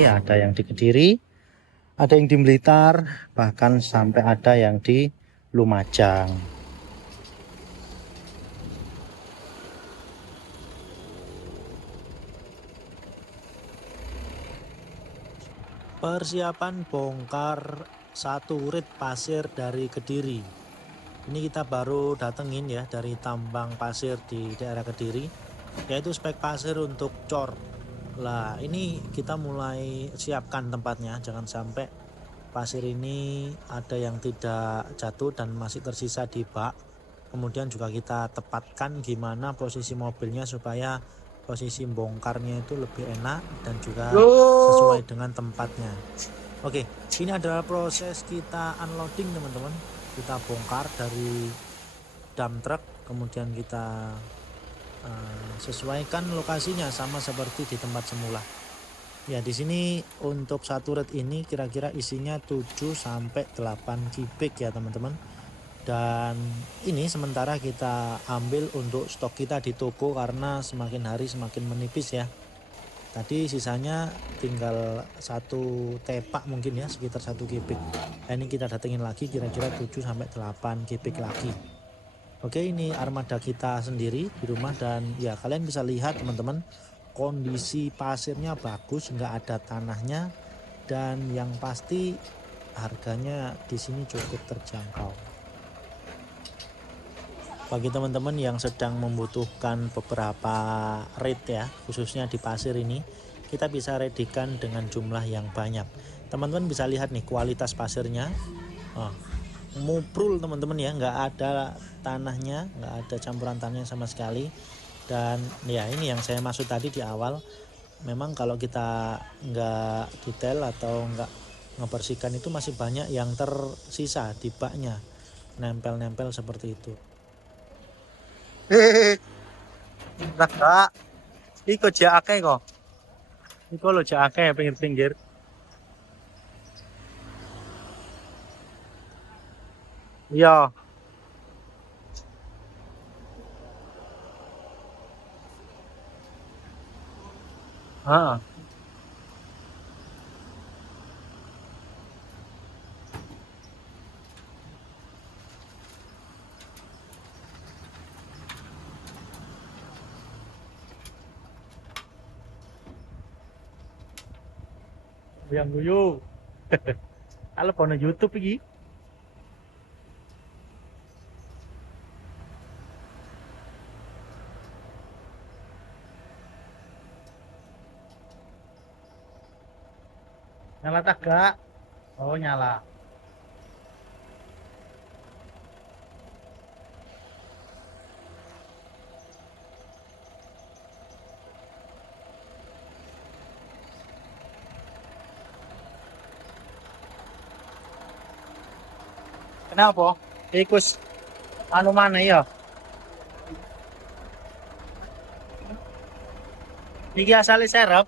Ada yang di Kediri, ada yang di Blitar, bahkan sampai ada yang di Lumajang. Persiapan bongkar satu rit pasir dari Kediri. Ini kita baru datengin ya dari tambang pasir di daerah Kediri, yaitu spek pasir untuk cor. Lah ini kita mulai siapkan tempatnya, jangan sampai pasir ini ada yang tidak jatuh dan masih tersisa di bak. Kemudian juga kita tepatkan gimana posisi mobilnya supaya posisi bongkarnya itu lebih enak dan juga sesuai dengan tempatnya. Oke, ini adalah proses kita unloading teman-teman. Kita bongkar dari dump truck, kemudian kita sesuaikan lokasinya sama seperti di tempat semula. Ya, di sini untuk satu red ini kira-kira isinya 7 sampai 8 kubik ya teman-teman. Dan ini sementara kita ambil untuk stok kita di toko karena semakin hari semakin menipis ya. Tadi sisanya tinggal satu tepak mungkin ya, sekitar 1 kubik. Nah, ini kita datengin lagi kira-kira 7 sampai 8 kubik lagi. Oke, ini armada kita sendiri di rumah dan ya kalian bisa lihat teman-teman, kondisi pasirnya bagus, nggak ada tanahnya, dan yang pasti harganya di sini cukup terjangkau. Bagi teman-teman yang sedang membutuhkan beberapa rate ya, khususnya di pasir ini, kita bisa readikan dengan jumlah yang banyak. Teman-teman bisa lihat nih kualitas pasirnya. Muprul teman-teman ya, nggak ada tanahnya, nggak ada campuran tanahnya sama sekali. Dan ya ini yang saya maksud tadi di awal, memang kalau kita nggak detail atau nggak ngebersihkan itu masih banyak yang tersisa di baknya, nempel-nempel seperti itu. Kak, iko jak akeh kok. Iko lo jak akeh pinggir-pinggir. Iya. Heeh. Yang guyu. Kalau pono YouTube iki. Nyala tak gak? Oh, nyala. Kenapa? Ikus anu mana ya? Iki asale serep.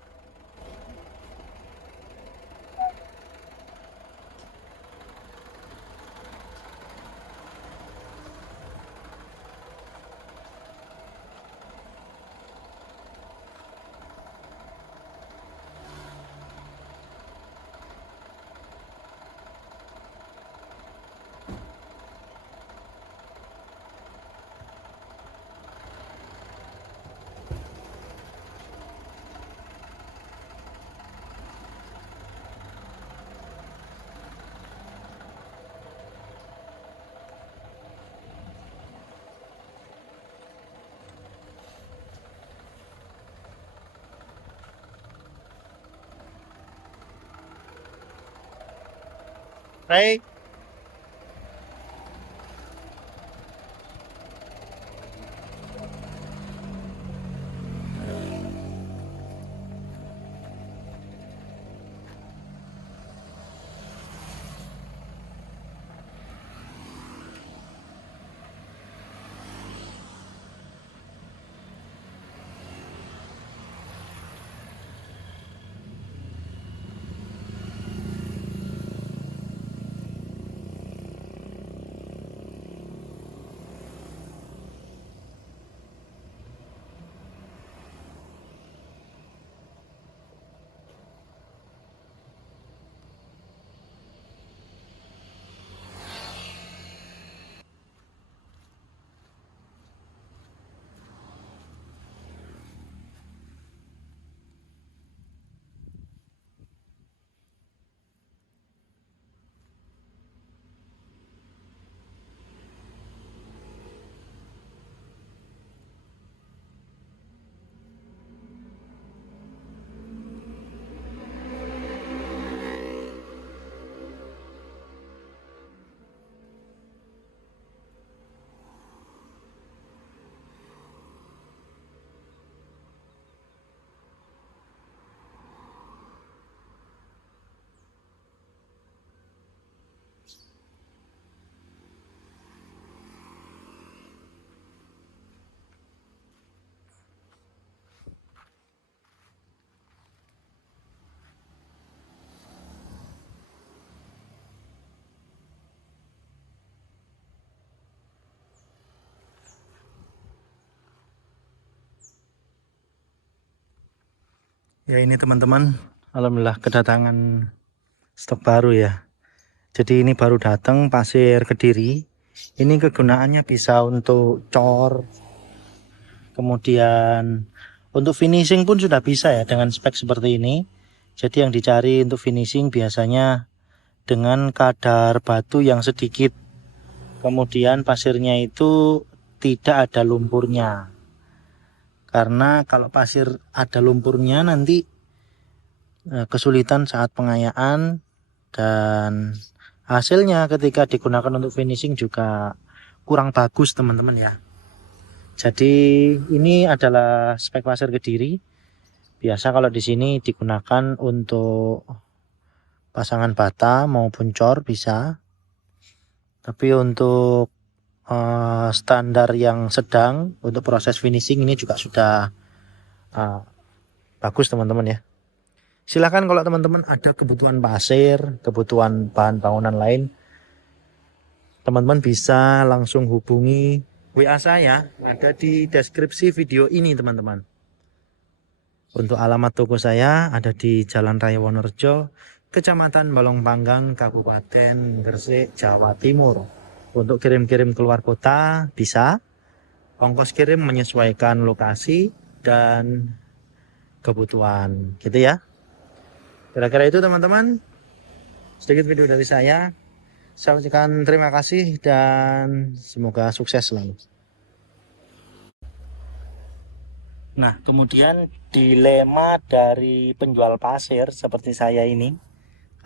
Rey, Ya ini teman-teman, alhamdulillah kedatangan stok baru ya. Jadi ini baru datang pasir Kediri. Ini kegunaannya bisa untuk cor, kemudian untuk finishing pun sudah bisa ya dengan spek seperti ini. Jadi yang dicari untuk finishing biasanya dengan kadar batu yang sedikit. Kemudian pasirnya itu tidak ada lumpurnya. Karena kalau pasir ada lumpurnya nanti kesulitan saat pengayaan, dan hasilnya ketika digunakan untuk finishing juga kurang bagus teman-teman ya. Jadi ini adalah spek pasir Kediri. Biasa kalau di sini digunakan untuk pasangan bata maupun cor bisa. Tapi untuk standar yang sedang untuk proses finishing ini juga sudah bagus teman-teman ya. Silahkan kalau teman-teman ada kebutuhan pasir, kebutuhan bahan bangunan lain, teman-teman bisa langsung hubungi WA saya, ada di deskripsi video ini teman-teman. Untuk alamat toko saya ada di Jalan Raya Wonorejo, Kecamatan Balong Panggang, Kabupaten Gresik, Jawa Timur. Untuk kirim-kirim keluar kota bisa, ongkos kirim menyesuaikan lokasi dan kebutuhan, gitu ya. Kira-kira itu teman-teman, sedikit video dari saya. Saya ucapkan terima kasih dan semoga sukses selalu. Nah, kemudian dilema dari penjual pasir seperti saya ini,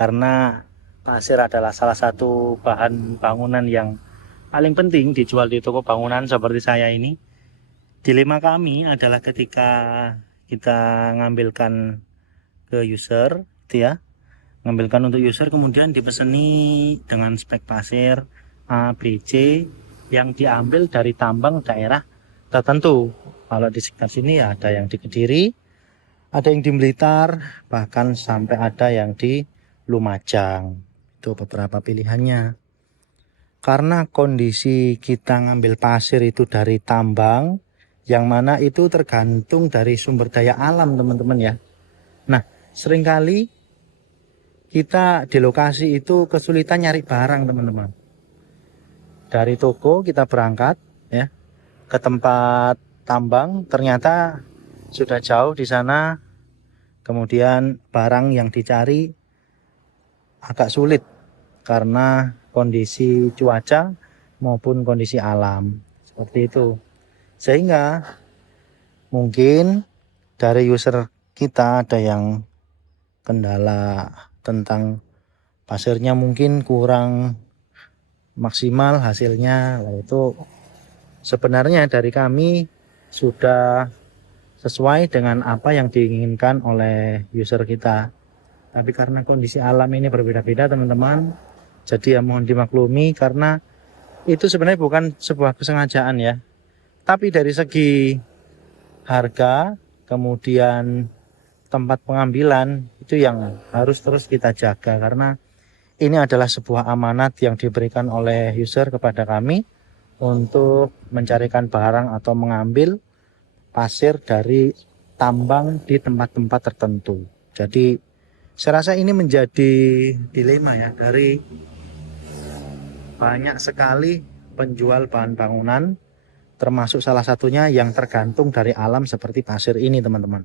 karena pasir adalah salah satu bahan bangunan yang paling penting dijual di toko bangunan seperti saya ini. Dilema kami adalah ketika kita ngambilkan ke user, gitu ya, ngambilkan untuk user kemudian dipeseni dengan spek pasir A, B, C yang diambil dari tambang daerah tertentu. Kalau di sekitar sini ya ada yang di Kediri, ada yang di Blitar, bahkan sampai ada yang di Lumajang. Itu beberapa pilihannya. Karena kondisi kita ngambil pasir itu dari tambang, yang mana itu tergantung dari sumber daya alam teman-teman ya. Nah, seringkali kita di lokasi itu kesulitan nyari barang teman-teman. Dari toko kita berangkat ya ke tempat tambang, ternyata sudah jauh di sana. Kemudian barang yang dicari agak sulit karena kondisi cuaca maupun kondisi alam seperti itu. Sehingga mungkin dari user kita ada yang kendala tentang pasirnya mungkin kurang maksimal hasilnya. Nah, itu sebenarnya dari kami sudah sesuai dengan apa yang diinginkan oleh user kita. Tapi karena kondisi alam ini berbeda-beda teman-teman, jadi ya mohon dimaklumi karena itu sebenarnya bukan sebuah kesengajaan ya. Tapi dari segi harga, kemudian tempat pengambilan, itu yang harus terus kita jaga karena ini adalah sebuah amanat yang diberikan oleh user kepada kami untuk mencarikan barang atau mengambil pasir dari tambang di tempat-tempat tertentu. Jadi saya rasa ini menjadi dilema ya dari banyak sekali penjual bahan bangunan, termasuk salah satunya yang tergantung dari alam seperti pasir ini teman-teman.